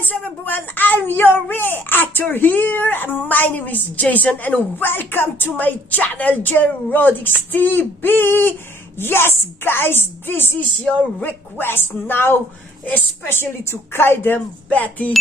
What's up everyone, I'm your reactor here, and my name is Jayson, and welcome to my channel, Jerodix TV. Yes guys, this is your request now, especially to Kaidem Betty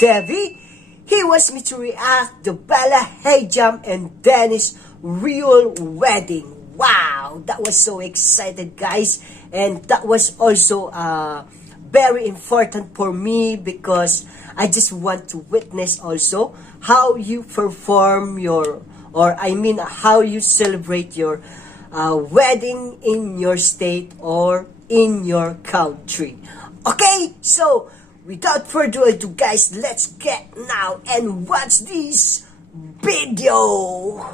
Devi. He wants me to react to Bala Hijam and Danish real wedding. Wow, that was so excited guys, and that was also very important for me because I just want to witness also how you perform your, or I mean how you celebrate your wedding in your state or in your country. Okay, so without further ado guys, let's get now and watch this video.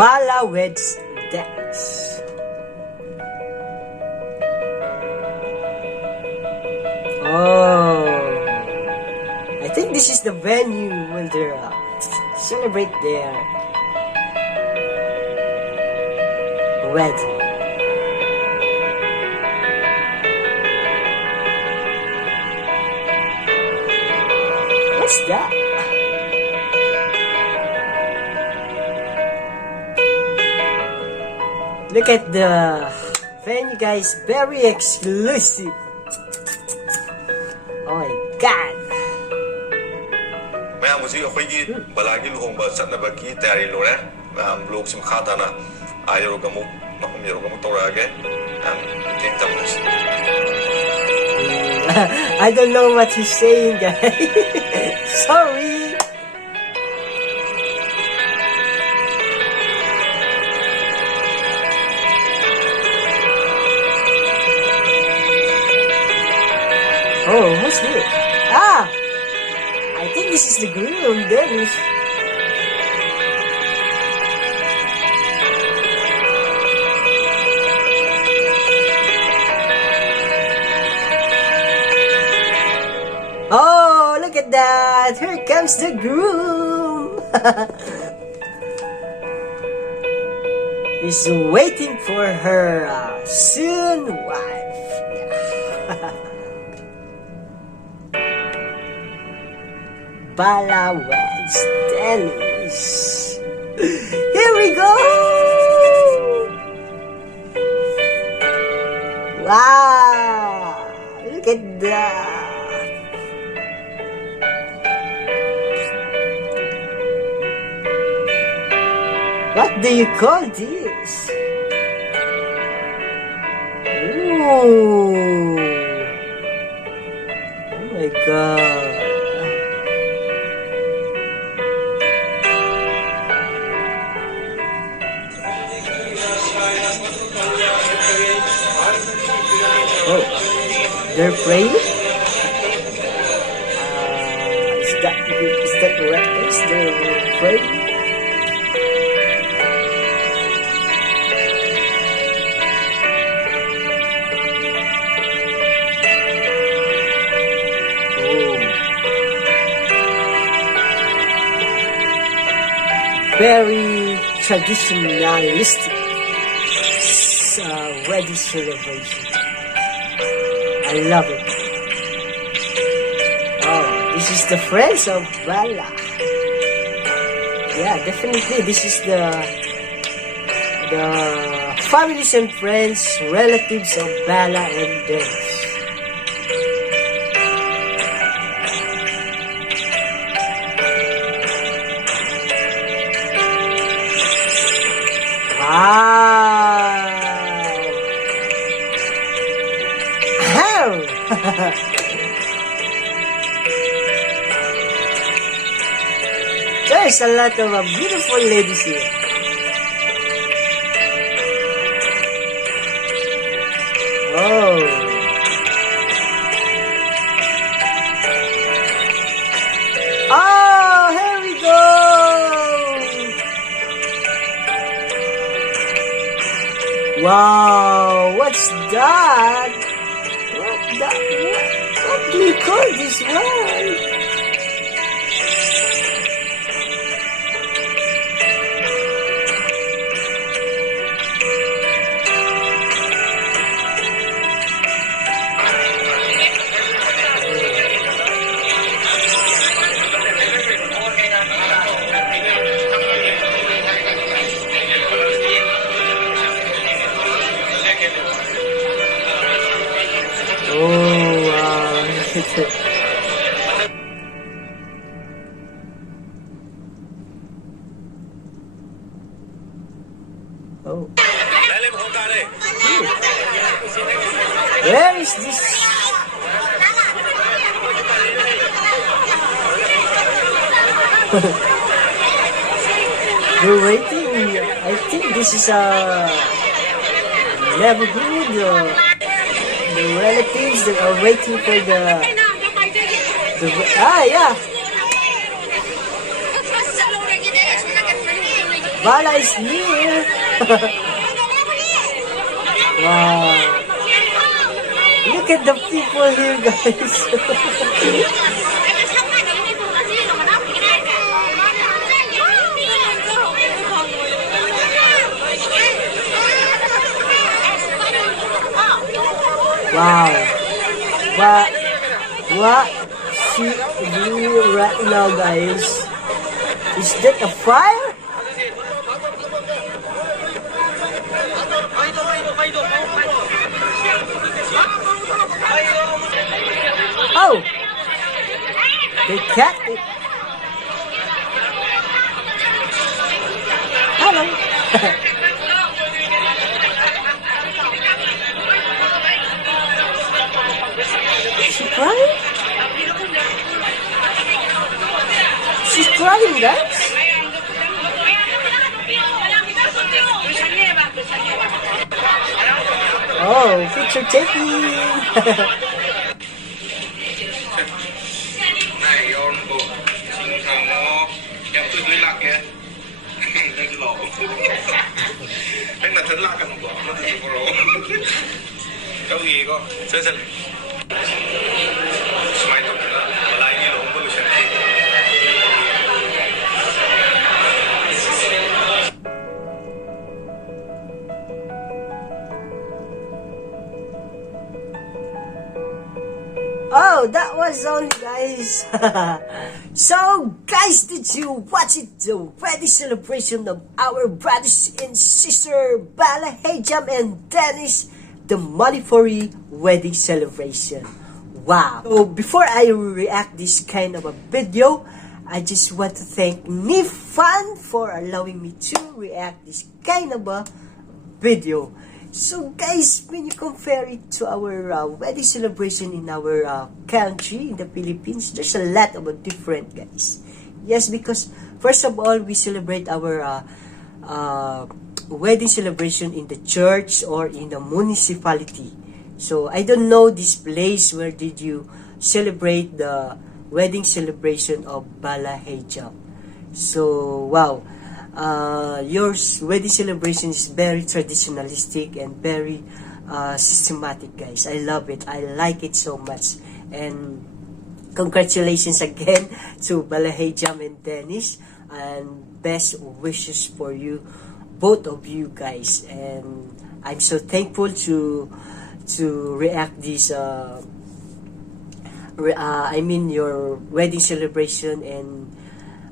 Bala Weds Dance. Oh, I think this is the venue when they celebrate their wedding. What's that? Look at the venue guys, very exclusive. Oh my god. मैं मुझे अखोई बलागी लुहोंबा चटनबकी तैयारी लोरे लोग सिम खाताना आयरोगमु मखम यरोगमु तोरागे Ningthoujam. I don't know what he's saying guys. Sorry. Oh, what's this? Ah! I think this is the groom, Dennis. Oh, look at that! Here comes the groom! He's waiting for her soon wife. Bala Weds Danish. Here we go! Wow! Look at that! What do you call this? Ooh! Oh my god! Oh, they're praying? Is that correct? They're praying? Oh. Very traditionalistic wedding celebration. I love it. Oh, this is the friends of Bala. Yeah, definitely this is the families and friends, relatives of Bala and Danish. there's a lot of beautiful ladies here. Oh. Oh, here we go. Wow, what's that? What do you call this one? Oh, wow. Oh. Where is this? They're waiting. I think this is a neighborhood. The relatives that are waiting for the yeah. Bala is here. Wow. Look at the people here, guys. Wow. What she do right now, guys? Is that a fire? Oh, they cat it. Hello. Is she crying? She's crying, guys. Oh, picture taking. Anh là thật lạ cả một quả nó thật sự có rổ. Cháu gì có chơi sân smile tổng đó mà lại như lộn với sân thi. Oh, that was only, guys. So, guys, did you watch it? The wedding celebration of our brothers and sister Bala Hijam and Dennis, the Manipuri wedding celebration. Wow. So, before I react this kind of a video, I just want to thank Ningthoujam for allowing me to react this kind of a video. So guys, when you compare it to our wedding celebration in our country, in the Philippines, there's a lot of different, guys. Yes, because first of all, we celebrate our wedding celebration in the church or in the municipality. So I don't know this place where did you celebrate the wedding celebration of Bala Hijam. So wow. Your wedding celebration is very traditionalistic and very systematic, guys. I love it. I like it so much. And congratulations again to Bala Hijam and Dennis, and best wishes for you, both of you guys. And I'm so thankful to react this your wedding celebration, and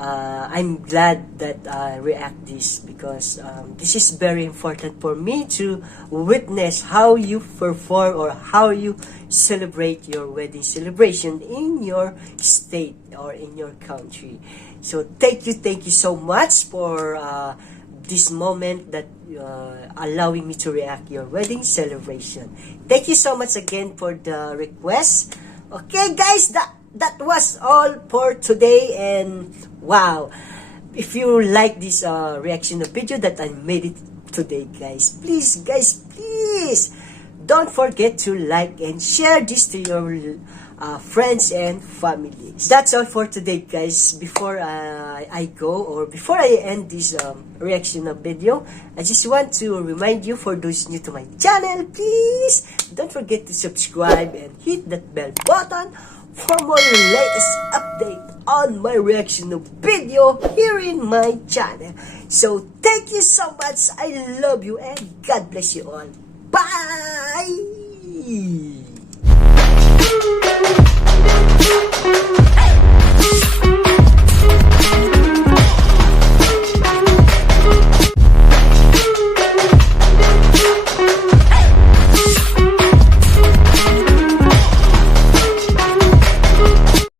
I'm glad that I react this because this is very important for me to witness how you perform or how you celebrate your wedding celebration in your state or in your country. So thank you so much for this moment that allowing me to react your wedding celebration. Thank you so much again for the request. Okay guys, that was all for today, and wow, if you like this reaction video that I made it today, guys, please don't forget to like and share this to your friends and families. That's all for today, guys. Before I go, or before I end this reaction video, I just want to remind you, for those new to my channel, please don't forget to subscribe and hit that bell button for more latest update on my reaction video here in my channel. So thank you so much. I love you and God bless you all. Bye!